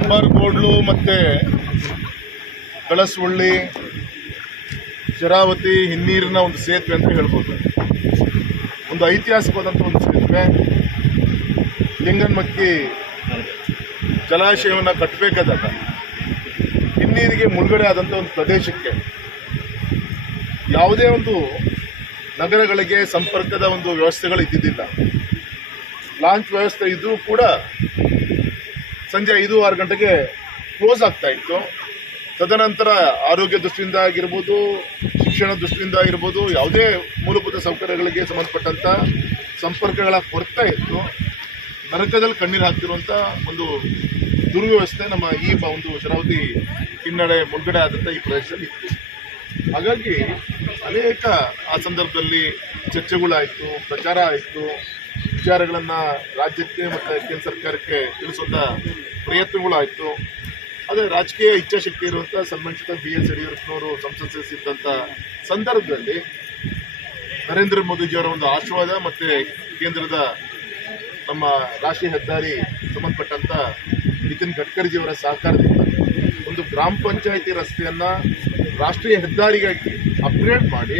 ಅಂಬಾರ್ಗೋಡ್ಲು ಮತ್ತು ಕಳಸುಳ್ಳಿ ಶರಾವತಿ ಹಿನ್ನೀರಿನ ಒಂದು ಸೇತುವೆ ಅಂತ ಹೇಳ್ಬೋದು. ಒಂದು ಐತಿಹಾಸಿಕವಾದಂಥ ಒಂದು ಸೇತುವೆ. ಲಿಂಗನ್ಮಕ್ಕಿ ಜಲಾಶಯವನ್ನು ಕಟ್ಟಬೇಕಾದಾಗ ಹಿನ್ನೀರಿಗೆ ಮುಳುಗಡೆ ಆದಂಥ ಒಂದು ಪ್ರದೇಶಕ್ಕೆ ಯಾವುದೇ ಒಂದು ನಗರಗಳಿಗೆ ಸಂಪರ್ಕದ ಒಂದು ವ್ಯವಸ್ಥೆಗಳು ಇದ್ದಿದ್ದಿಲ್ಲ. ಲಾಂಚ್ ವ್ಯವಸ್ಥೆ ಇದ್ದರೂ ಕೂಡ ಸಂಜೆ ಐದು ಆರು ಗಂಟೆಗೆ ಕ್ಲೋಸ್ ಆಗ್ತಾ ಇತ್ತು. ತದನಂತರ ಆರೋಗ್ಯ ದೃಷ್ಟಿಯಿಂದ ಆಗಿರ್ಬೋದು, ಶಿಕ್ಷಣ ದೃಷ್ಟಿಯಿಂದ ಆಗಿರ್ಬೋದು, ಯಾವುದೇ ಮೂಲಭೂತ ಸೌಕರ್ಯಗಳಿಗೆ ಸಂಬಂಧಪಟ್ಟಂಥ ಸಂಪರ್ಕಗಳ ಕೊರತೆ ಇತ್ತು. ನರಕದಲ್ಲಿ ಕಣ್ಣೀರು ಹಾಕ್ತಿರುವಂಥ ಒಂದು ದುರ್ವ್ಯವಸ್ಥೆ ನಮ್ಮ ಈ ಒಂದು ಶರಾವತಿ ಹಿನ್ನಡೆ ಮುಳುಗಡೆ ಆದಂಥ ಈ ಪ್ರದೇಶದಲ್ಲಿ ಇತ್ತು. ಹಾಗಾಗಿ ಅನೇಕ ಆ ಸಂದರ್ಭದಲ್ಲಿ ಚರ್ಚೆಗಳಾಯಿತು, ಪ್ರಚಾರ ಆಯಿತು. ವಿಚಾರಗಳನ್ನು ರಾಜ್ಯಕ್ಕೆ ಮತ್ತು ಕೇಂದ್ರ ಸರ್ಕಾರಕ್ಕೆ ತಿಳಿಸುವಂಥ ಪ್ರಯತ್ನಗಳಾಯಿತು. ಆದರೆ ರಾಜಕೀಯ ಇಚ್ಛಾಶಕ್ತಿ ಇರುವಂಥ ಸಂಬಂಧಿತ ಬಿ ಎಸ್ ಯಡಿಯೂರಪ್ಪನವರು ಸಂಸತ್ ಸಂದರ್ಭದಲ್ಲಿ ನರೇಂದ್ರ ಮೋದಿಜಿಯವರ ಒಂದು ಆಶೀರ್ವಾದ ಮತ್ತು ಕೇಂದ್ರದ ನಮ್ಮ ರಾಷ್ಟ್ರೀಯ ಹೆದ್ದಾರಿ ಸಂಬಂಧಪಟ್ಟಂಥ ನಿತಿನ್ ಗಡ್ಕರಿಜಿಯವರ ಸಹಕಾರದಿಂದ ಒಂದು ಗ್ರಾಮ ಪಂಚಾಯಿತಿ ರಸ್ತೆಯನ್ನು ರಾಷ್ಟ್ರೀಯ ಹೆದ್ದಾರಿಗಾಗಿ ಅಪ್ಗ್ರೇಡ್ ಮಾಡಿ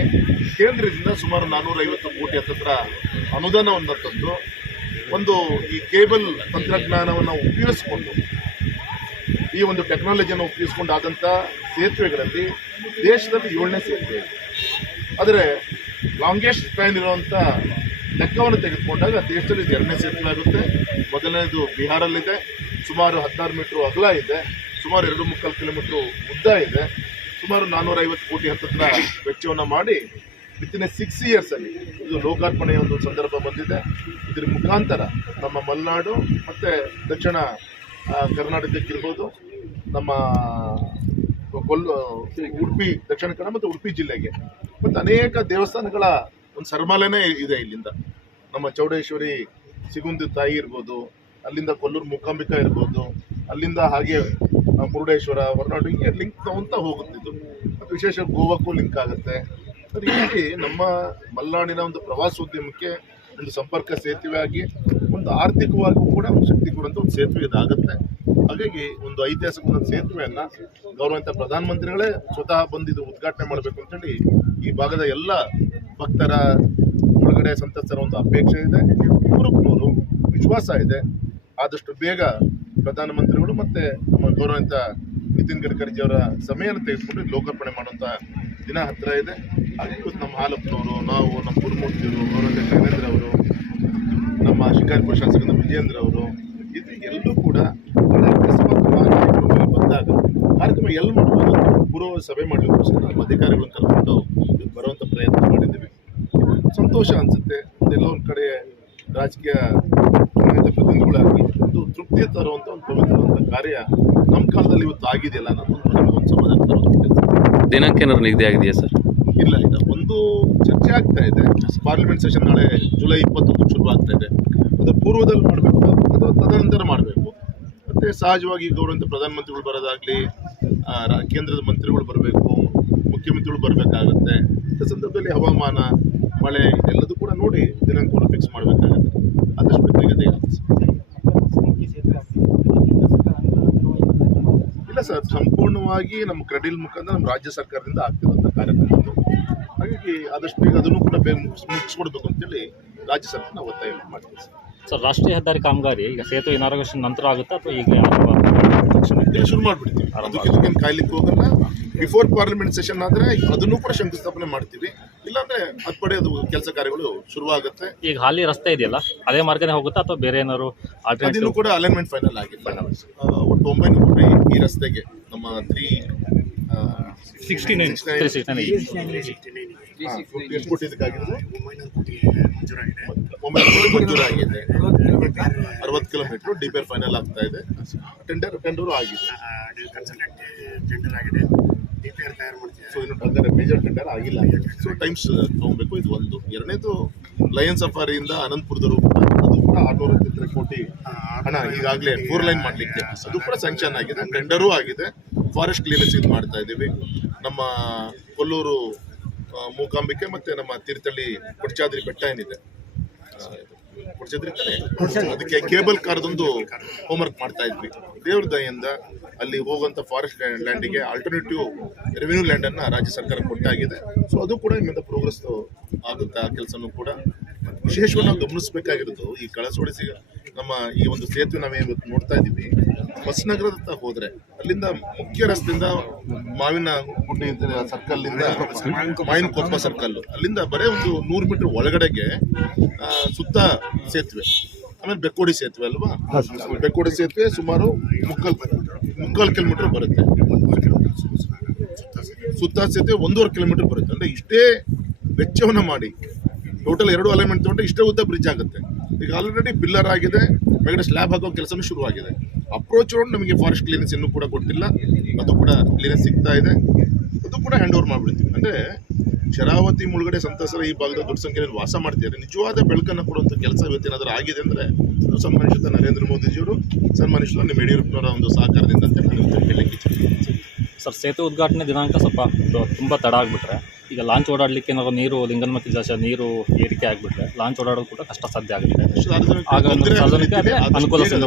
ಕೇಂದ್ರದಿಂದ ಸುಮಾರು ನಾನ್ನೂರೈವತ್ತು ಕೋಟಿ ಹತ್ತಿರ ಅನುದಾನವನ್ನು ತಂದು ಒಂದು ಈ ಕೇಬಲ್ ತಂತ್ರಜ್ಞಾನವನ್ನು ಉಪಯೋಗಿಸಿಕೊಂಡು, ಈ ಒಂದು ಟೆಕ್ನಾಲಜಿಯನ್ನು ಉಪಯೋಗಿಸ್ಕೊಂಡು ಆದಂಥ ಸೇತುವೆಗಳಲ್ಲಿ ದೇಶದಲ್ಲಿ ಏಳನೇ ಸೇತುವೆ. ಆದರೆ ಲಾಂಗೆಸ್ಟ್ ಟ್ರೈನ್ ಇರುವಂಥ ಲೆಕ್ಕವನ್ನು ತೆಗೆದುಕೊಂಡಾಗ ದೇಶದಲ್ಲಿ ಇದು ಎರಡನೇ ಸೇತುವೆ ಆಗುತ್ತೆ. ಮೊದಲನೇದು ಬಿಹಾರಲ್ಲಿದೆ. ಸುಮಾರು ಹದಿನಾರು ಮೀಟ್ರ್ ಅಗಲ ಇದೆ. ಸುಮಾರು ಎರಡು ಮುಕ್ಕಾಲು ಕಿಲೋಮೀಟ್ರ್ ಉದ್ದ ಇದೆ. ಸುಮಾರು ನಾನ್ನೂರೈವತ್ತು ಕೋಟಿ ಹತ್ತಿರ ವೆಚ್ಚವನ್ನು ಮಾಡಿ ವಿತಿನ್ ಎ ಸಿಕ್ಸ್ ಇಯರ್ಸಲ್ಲಿ ಇದು ಲೋಕಾರ್ಪಣೆಯ ಒಂದು ಸಂದರ್ಭ ಬಂದಿದೆ. ಇದರ ಮುಖಾಂತರ ನಮ್ಮ ಮಲೆನಾಡು ಮತ್ತು ದಕ್ಷಿಣ ಕರ್ನಾಟಕಕ್ಕಿರ್ಬೋದು ನಮ್ಮ ಕೊಲ್ಲ ಉಡುಪಿ, ದಕ್ಷಿಣ ಕನ್ನಡ ಮತ್ತು ಉಡುಪಿ ಜಿಲ್ಲೆಗೆ ಮತ್ತು ಅನೇಕ ದೇವಸ್ಥಾನಗಳ ಒಂದು ಸರ್ಮಾಲೆನೇ ಇದೆ ಇಲ್ಲಿಂದ. ನಮ್ಮ ಚೌಡೇಶ್ವರಿ ಸಿಗುಂದಿ ತಾಯಿ ಇರ್ಬೋದು, ಅಲ್ಲಿಂದ ಕೊಲ್ಲೂರು ಮೂಕಾಂಬಿಕಾ ಇರ್ಬೋದು, ಅಲ್ಲಿಂದ ಹಾಗೆ ಮುರುಡೇಶ್ವರ, ಹೊರನಾಡು, ಹೀಗೆ ಲಿಂಕ್ ತಗೊಂತ ಹೋಗುತ್ತೆ ಇದು. ವಿಶೇಷ ಗೋವಾಕ್ಕೂ ಲಿಂಕ್ ಆಗುತ್ತೆ. ಅದು ನಮ್ಮ ಮಲ್ನಾಡಿನ ಒಂದು ಪ್ರವಾಸೋದ್ಯಮಕ್ಕೆ ಒಂದು ಸಂಪರ್ಕ ಸೇತುವೆ ಆಗಿ ಒಂದು ಆರ್ಥಿಕವಾಗಿ ಕೂಡ ಒಂದು ಶಕ್ತಿ ಕೊಡುವಂಥ ಒಂದು ಸೇತುವೆ ಇದಾಗುತ್ತೆ. ಹಾಗಾಗಿ ಒಂದು ಐತಿಹಾಸಿಕ ಒಂದು ಸೇತುವೆಯನ್ನ ಗೌರವಂತ ಪ್ರಧಾನಮಂತ್ರಿಗಳೇ ಸ್ವತಃ ಬಂದಿದ್ದು ಉದ್ಘಾಟನೆ ಮಾಡಬೇಕು ಅಂತೇಳಿ ಈ ಭಾಗದ ಎಲ್ಲ ಭಕ್ತರ ಒಳಗಡೆ ಸಂತಸ್ತರ ಒಂದು ಅಪೇಕ್ಷೆ ಇದೆ. ನೂರಕ್ಕೆ ನೂರು ವಿಶ್ವಾಸ ಇದೆ. ಆದಷ್ಟು ಬೇಗ ಪ್ರಧಾನಮಂತ್ರಿಗಳು ಮತ್ತೆ ನಮ್ಮ ಗೌರವಂತ ನಿತಿನ್ ಅವರ ಸಮಯವನ್ನು ತೆಗೆದುಕೊಂಡು ಲೋಕಾರ್ಪಣೆ ಮಾಡುವಂಥ ದಿನ ಹತ್ತಿರ ಇದೆ. ಹಾಗೆ ನಮ್ಮ ಹಾಲಪ್ಪನವರು, ನಾವು, ನಮ್ಮ ಗುರುಮೂರ್ತಿಯವರು ಗೌರವಂತ ಜಗನೇಂದ್ರ ಅವರು, ನಮ್ಮ ಶಿಕಾರಿಪುರ ಶಾಸಕ ವಿಜಯೇಂದ್ರ ಅವರು, ಇದು ಎಲ್ಲೂ ಕೂಡ ಬಂದಾಗ, ಕಾರ್ಯಕ್ರಮ ಎಲ್ಲಿ ಮಾಡ್ಬೋದು ಅಂತ ಪೂರ್ವ ಸಭೆ ಮಾಡಲಿಕ್ಕೋಸ್ಕರ ನಮ್ಮ ಅಧಿಕಾರಿಗಳನ್ನು ಕರ್ಕೊಂಡು ಬರುವಂತ ಪ್ರಯತ್ನ ಮಾಡಿದ್ದೀವಿ. ಸಂತೋಷ ಅನಿಸುತ್ತೆ. ಎಲ್ಲೊಂದು ಕಡೆ ರಾಜಕೀಯ ಪ್ರತಿನಿಧಿಗಳಾಗಿ ಒಂದು ತೃಪ್ತಿ ತರುವಂಥ ಒಂದು ಕಾರ್ಯ ನಮ್ಮ ಕಾಲದಲ್ಲಿ ಇವತ್ತು ಆಗಿದೆಯಲ್ಲ ಅನ್ನೋದು ಒಂದು ನಮಗೊಂದು ಸಮಾಧಾನ ತರುವಂಥ ಕೆಲಸ. ದಿನಾಂಕ ಏನಾದ್ರು ನಿಗದಿ ಆಗಿದೆಯಾ ಸರ್? ಇಲ್ಲ ಇಲ್ಲ. ಒಂದು ಚರ್ಚೆ ಆಗ್ತಾ ಇದೆ. ಪಾರ್ಲಿಮೆಂಟ್ ಸೆಷನ್ ನಾಳೆ ಜುಲೈ ಇಪ್ಪತ್ತೊಂದು ಶುರು ಆಗ್ತಾ ಇದೆ. ಅದು ಪೂರ್ವದಲ್ಲಿ ಮಾಡಬೇಕು. ಅಥವಾ ತದನಂತರ ಮಾಡಬೇಕು. ಮತ್ತೆ ಸಹಜವಾಗಿ ಗೌರವಂತ ಪ್ರಧಾನಮಂತ್ರಿಗಳು ಬರೋದಾಗ್ಲಿ ಕೇಂದ್ರದ ಮಂತ್ರಿಗಳು ಬರಬೇಕು ಮುಖ್ಯಮಂತ್ರಿಗಳು ಬರಬೇಕಾಗುತ್ತೆ. ಸಂದರ್ಭದಲ್ಲಿ ಹವಾಮಾನ ಮಳೆ ಎಲ್ಲದೂ ಕೂಡ ನೋಡಿ ದಿನಾಂಕವನ್ನು ಫಿಕ್ಸ್ ಮಾಡಬೇಕಾಗುತ್ತೆ. ಆದಷ್ಟು ಬೇಗ ಇಲ್ಲ ಸರ್ ಸಂಪೂರ್ಣವಾಗಿ ನಮ್ಮ ಕ್ರೆಡಿಲ್ ಮುಖಾಂತರ ನಮ್ಮ ರಾಜ್ಯ ಸರ್ಕಾರದಿಂದ ಆಗ್ತಿರುವಂಥ ಕಾರ್ಯಕ್ರಮ ಹಾಗಾಗಿ ಆದಷ್ಟು ಬೇಗ ಅದನ್ನು ಕೂಡ ಬೇಗ ಮುಗಿಸ್ ಮುಗಿಸ್ಕೊಡ್ಬೇಕು ಅಂತೇಳಿ ರಾಜ್ಯ ಸರ್ಕಾರ ನಾವು ಒತ್ತಾಯ ಮಾಡ್ತೀವಿ ಸರ್ ಸರ್ ರಾಷ್ಟ್ರೀಯ ಹೆದ್ದಾರಿ ಕಾಮಗಾರಿ ಈಗ ಸೇತುವೆ ಇನಾಗ್ರೇಷನ್ ನಂತರ ಆಗುತ್ತಾ ಅಥವಾ ಈಗ ಶುರು ಮಾಡ್ಬಿಡ್ತೀವಿ. ಅದಕ್ಕೆ ಇದಕ್ಕೇನು ಕಾಯ್ಲಿಕ್ಕೆ ಹೋಗಲ್ಲ. ಬಿಫೋರ್ ಪಾರ್ಲಿಮೆಂಟ್ ಸೆಷನ್ ಆದರೆ ಅದನ್ನು ಕೂಡ ಶಂಕುಸ್ಥಾಪನೆ ಮಾಡ್ತೀವಿ. ಇಲ್ಲಾಂದ್ರೆ ಅದ್ ಪಡೆ ಅದು ಕೆಲಸ ಕಾರ್ಯಗಳು ಶುರುವಾಗುತ್ತೆ. ಈಗ ಹಾಲಿ ರಸ್ತೆ ಇದೆಯಲ್ಲ ಅದೇ ಮಾರ್ಗನೇ ಹೋಗುತ್ತಾ ಅಥವಾ ಬೇರೆ ಏನಾದ್ರು ಅದಿನ್ನೂ ಕೂಡ ಅಲೈನ್ಮೆಂಟ್ ಫೈನಲ್ ಆಗಿಲ್ಲ ಒಟ್ಟು ಒಂಬೈನೂರು ಕೋಟಿ ಈ ರಸ್ತೆಗೆ ನಮ್ಮ ತ್ರೀ ಸಿಕ್ಸ್ಟಿ ನೈನ್ ಎಷ್ಟು ಕೋಟಿ ಇದಕ್ಕಾಗಿದೆ? ಒಂಬೈನೂರು ಕೋಟಿ ಮಂಜೂರಾಗಿದೆ. ಅರವತ್ತು ಕಿಲೋಮೀಟರ್ ಡಿಪೇರ್ ಫೈನಲ್ ಆಗ್ತಾ ಇದೆ. ಟೆಂಡರ್ ಟೆಂಡರು ಆಗಿದೆ. ತಯಾರು ಮಾಡ್ತೀವಿ ಸೊ ಇನ್ನು ಮೇಜರ್ ಟೆಂಡರ್ ಆಗಿಲ್ಲ. ಸೊ ಟೈಮ್ಸ್ ತಗೊಬೇಕು. ಇದು ಒಂದು. ಎರಡನೇದು ಲಯನ್ ಸಫಾರಿಯಿಂದ ಅನಂತಪುರದವರೆಗೂ ಕೂಡ ಅದು ಕೂಡ ಆಟೋರತ್ತಿದ್ರೆ ಕೋಟಿ ಹಣ ಈಗಾಗಲೇ ಫೋರ್ ಲೈನ್ ಮಾಡಲಿಕ್ಕೆ ಅದು ಕೂಡ ಸ್ಯಾಂಕ್ಷನ್ ಆಗಿದೆ. ಟೆಂಡರೂ ಆಗಿದೆ. ಫಾರೆಸ್ಟ್ ಕ್ಲಿಯರೆನ್ಸ್ ಇದು ಮಾಡ್ತಾ ಇದ್ದೀವಿ. ನಮ್ಮ ಕೊಲ್ಲೂರು ಮೂಕಾಂಬಿಕೆ ಮತ್ತೆ ನಮ್ಮ ತೀರ್ಥಳ್ಳಿ ಕೊಡ್ಚಾದ್ರಿ ಬೆಟ್ಟ ಏನಿದೆ ಕೊಡಚಾದ್ರಿ ತಾನೇ? ಅದಕ್ಕೆ ಕೇಬಲ್ ಕಾರ್ದೊಂದು ಹೋಮ್ವರ್ಕ್ ಮಾಡ್ತಾ ಇದ್ವಿ. ದೇವ್ರ ದಯೆಯಿಂದ ಅಲ್ಲಿ ಹೋಗುವಂತ ಫಾರೆಸ್ಟ್ ಲ್ಯಾಂಡಿಗೆ ಆಲ್ಟರ್ನೇಟಿವ್ ರೆವಿನ್ಯೂ ಲ್ಯಾಂಡ್ ಅನ್ನ ರಾಜ್ಯ ಸರ್ಕಾರ ಕೊಟ್ಟಾಗಿದೆ. ಸೊ ಅದು ಕೂಡ ಇನ್ಮಿಂದ ಪ್ರೋಗ್ರೆಸ್ ಆಗುತ್ತೆ, ಆ ಕೆಲಸನೂ ಕೂಡ. ವಿಶೇಷವಾಗಿ ನಾವು ಗಮನಿಸಬೇಕಾಗಿರೋದು ಈ ಕಳಸೋಡಿಸಿ ನಮ್ಮ ಈ ಒಂದು ಸೇತುವೆ ನಾವೇನು ಇವತ್ತು ನೋಡ್ತಾ ಇದ್ದೀವಿ ಹೊಸನಗರದತ್ತ ಹೋದ್ರೆ ಅಲ್ಲಿಂದ ಮುಖ್ಯ ರಸ್ತೆಯಿಂದ ಮಾವಿನ ಗುಡ್ಡೆ ಸರ್ಕಲ್ ಇಂದ ಮಾವಿನ ಕೊಪ್ಪ ಸರ್ಕಲ್ ಅಲ್ಲಿಂದ ಬರೇ ಒಂದು ನೂರು ಮೀಟರ್ ಒಳಗಡೆಗೆ ಸುತ್ತ ಸೇತುವೆ. ಆಮೇಲೆ ಬೆಕ್ಕೋಡಿ ಸೇತುವೆ ಅಲ್ವಾ? ಬೆಕ್ಕೋಡಿ ಸೇತುವೆ ಸುಮಾರು ಮುಕ್ಕಾಲ್ ಮುಕ್ಕಾಲ್ ಕಿಲೋಮೀಟರ್ ಬರುತ್ತೆ. ಸುತ್ತ ಸೇತುವೆ ಒಂದೂವರೆ ಕಿಲೋಮೀಟರ್ ಬರುತ್ತೆ. ಅಂದ್ರೆ ಇಷ್ಟೇ ವೆಚ್ಚವನ್ನು ಮಾಡಿ. ಟೋಟಲ್ ಎರಡು ಅಲೈನ್ಮೆಂಟ್ ತಗೊಂಡ್ರೆ ಇಷ್ಟೇ ಉದ್ದ ಬ್ರಿಡ್ಜ್ ಆಗುತ್ತೆ. ಈಗ ಆಲ್ರೆಡಿ ಬಿಲ್ಲರ್ ಆಗಿದೆ. ಮೇಗಡೆ ಸ್ಲ್ಯಾಬ್ ಹಾಕೋ ಕೆಲಸನೂ ಶುರುವಾಗಿದೆ. ಅಪ್ರೋಚ್ ರೋಡ್ ನಮಗೆ ಫಾರೆಸ್ಟ್ ಕ್ಲಿಯರೆನ್ಸ್ ಇನ್ನೂ ಕೂಡ ಕೊಟ್ಟಿಲ್ಲ. ಅದು ಕೂಡ ಕ್ಲಿಯರೆನ್ಸ್ ಸಿಗ್ತಾ ಇದೆ. ಅದು ಕೂಡ ಹ್ಯಾಂಡ್ ಓವರ್ ಮಾಡ್ಬಿಡ್ತೀವಿ. ಅಂದ್ರೆ ಶರಾವತಿ ಮುಳುಗಡೆ ಸಂತಸರ ಈ ಭಾಗದ ದೊಡ್ಡ ಸಂಖ್ಯೆಯಲ್ಲಿ ವಾಸ ಮಾಡ್ತಿದ್ದಾರೆ. ನಿಜವಾದ ಬೆಳಕನ್ನು ಕೊಡುವಂಥ ಕೆಲಸ ಏನಾದರೂ ಆಗಿದೆ ಅಂದ್ರೆ ಅದು ಸನ್ಮಾನಿಸಿದ ನರೇಂದ್ರ ಮೋದಿಜಿಯವರು ಸನ್ಮಾನಿಸಿದ ನಿಮ್ಮ ಯಡಿಯೂರಪ್ಪನವರ ಒಂದು ಸಹಕಾರದಿಂದ ಅಂತ ಹೇಳಲಿಕ್ಕೆ ಸರ್ ಸೇತುವೆ ಉದ್ಘಾಟನೆ ದಿನಾಂಕ ಸ್ವಲ್ಪ ತುಂಬ ತಡ ಆಗಿಬಿಟ್ರೆ ಈಗ ಲಾಂಚ್ ಓಡಾಡಲಿಕ್ಕೆ ಏನಾದ್ರು ನೀರು ಲಿಂಗನಮತಿ ಜಾಸ್ತಿ ನೀರು ಏರಿಕೆ ಆಗಿಬಿಟ್ರೆ ಲಾಂಚ್ ಓಡಾಡೋದು ಕೂಡ ಕಷ್ಟ ಸಾಧ್ಯ ಆಗುತ್ತೆ. ಆಗ ಅನುಕೂಲ ಬೇಗ